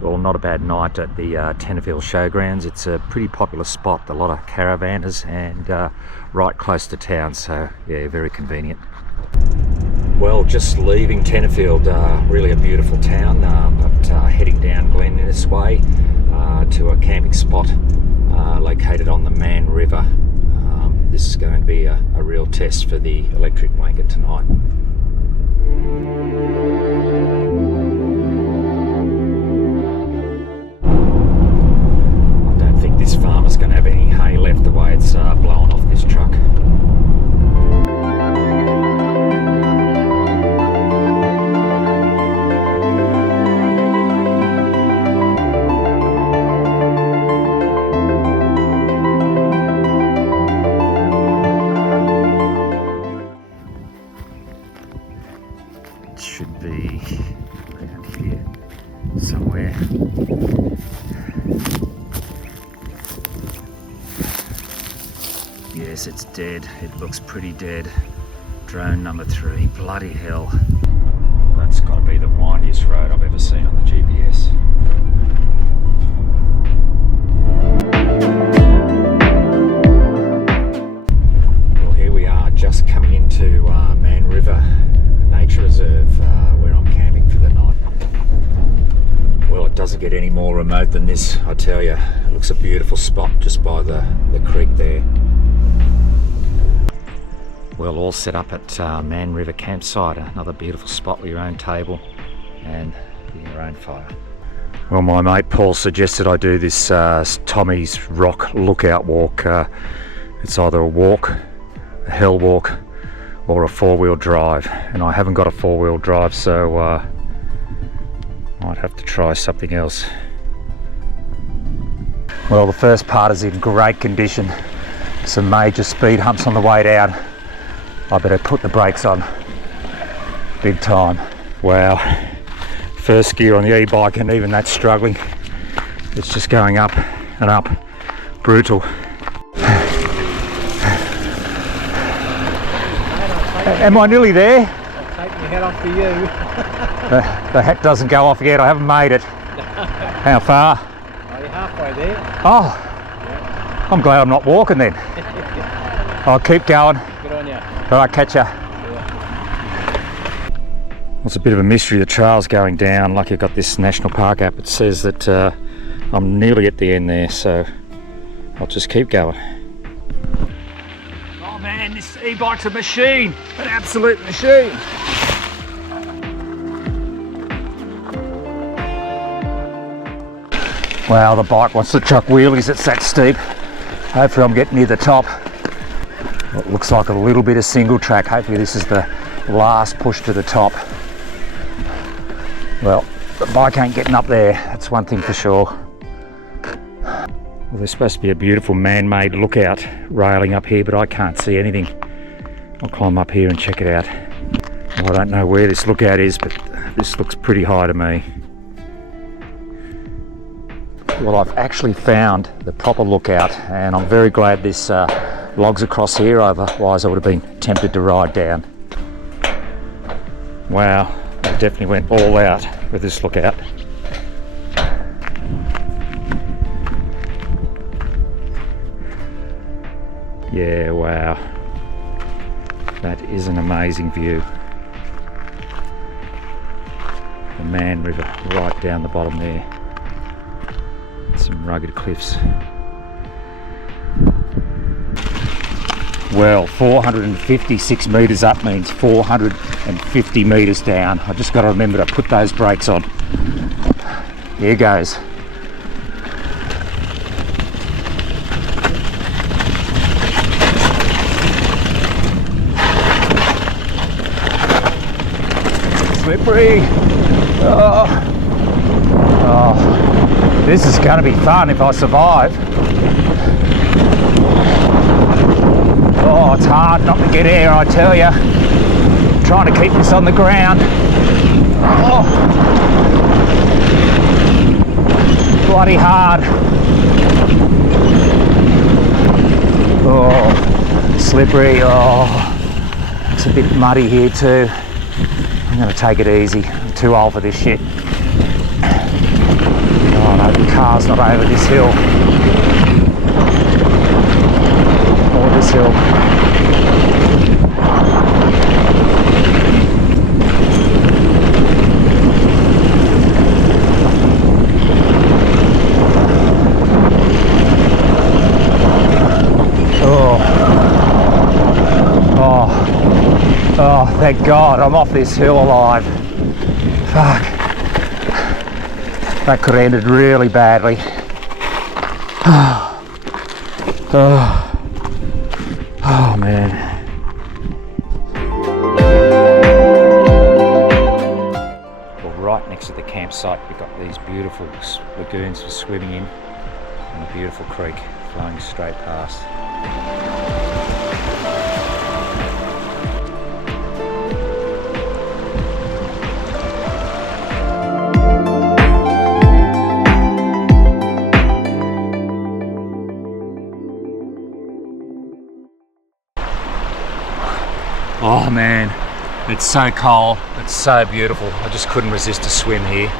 Well, not a bad night at the Tenterfield Showgrounds. It's a pretty popular spot, a lot of caravanners and right close to town, so yeah, very convenient. Well, just leaving Tenterfield, really a beautiful town, but heading down Glen Innes Way to a camping spot located on the Mann River. This is going to be a real test for the electric blanket tonight. This farmer's going to have any hay left the way it's blowing off this truck. It should be around here somewhere. Yes, it's dead. It looks pretty dead. Drone number 3. Bloody hell. That's got to be the windiest road I've ever seen on the GPS. Well, here we are, just coming into Mann River Nature Reserve, where I'm camping for the night. Well, it doesn't get any more remote than this, I tell you. It looks a beautiful spot just by the creek there. Well, all set up at Mann River campsite, another beautiful spot with your own table and your own fire. Well, my mate Paul suggested I do this Tommy's Rock Lookout Walk. It's either a walk, a hell walk, or a four-wheel drive, and I haven't got a four-wheel drive, so I'd have to try something else. Well, the first part is in great condition. Some major speed humps on the way down. I better put the brakes on big time. Wow, first gear on the e-bike, and even that's struggling. It's just going up and up, brutal. Am I nearly there? I'll take my head off to you. The hat doesn't go off yet, I haven't made it. How far? Are you halfway there? Oh, I'm glad I'm not walking then. I'll keep going. Good on you. All right, catch ya. Well, it's a bit of a mystery. The trail's going down. Like, I've got this National Park app. It says that I'm nearly at the end there, so I'll just keep going. Oh man, this e-bike's a machine, an absolute machine. Wow, the bike wants to chuck wheelies. It's that steep. Hopefully I'm getting near the top. It looks like a little bit of single track. Hopefully this is the last push to the top. Well, the bike ain't getting up there, that's one thing for sure. Well, there's supposed to be a beautiful man-made lookout railing up here, but I can't see anything. I'll climb up here and check it out. Well, I don't know where this lookout is, but this looks pretty high to me. Well, I've actually found the proper lookout, and I'm very glad this logs across here, otherwise I would have been tempted to ride down. Wow, I definitely went all out with this lookout. Yeah, wow, that is an amazing view. The Mann River right down the bottom there. Some rugged cliffs. Well, 456 metres up means 450 metres down. I just got to remember to put those brakes on. Here goes. Slippery. Oh, this is going to be fun if I survive. Oh, it's hard not to get air, I tell you. I'm trying to keep this on the ground. Oh, bloody hard. Oh, slippery. Oh, it's a bit muddy here too. I'm gonna take it easy. I'm too old for this shit. Oh no, the car's not over this hill. Or this hill. Oh, thank God, I'm off this hill alive. Fuck. That could have ended really badly. Oh man. Well, right next to the campsite, we've got these beautiful lagoons for swimming in, and a beautiful creek flowing straight past. Oh man, it's so cold, it's so beautiful. I just couldn't resist a swim here.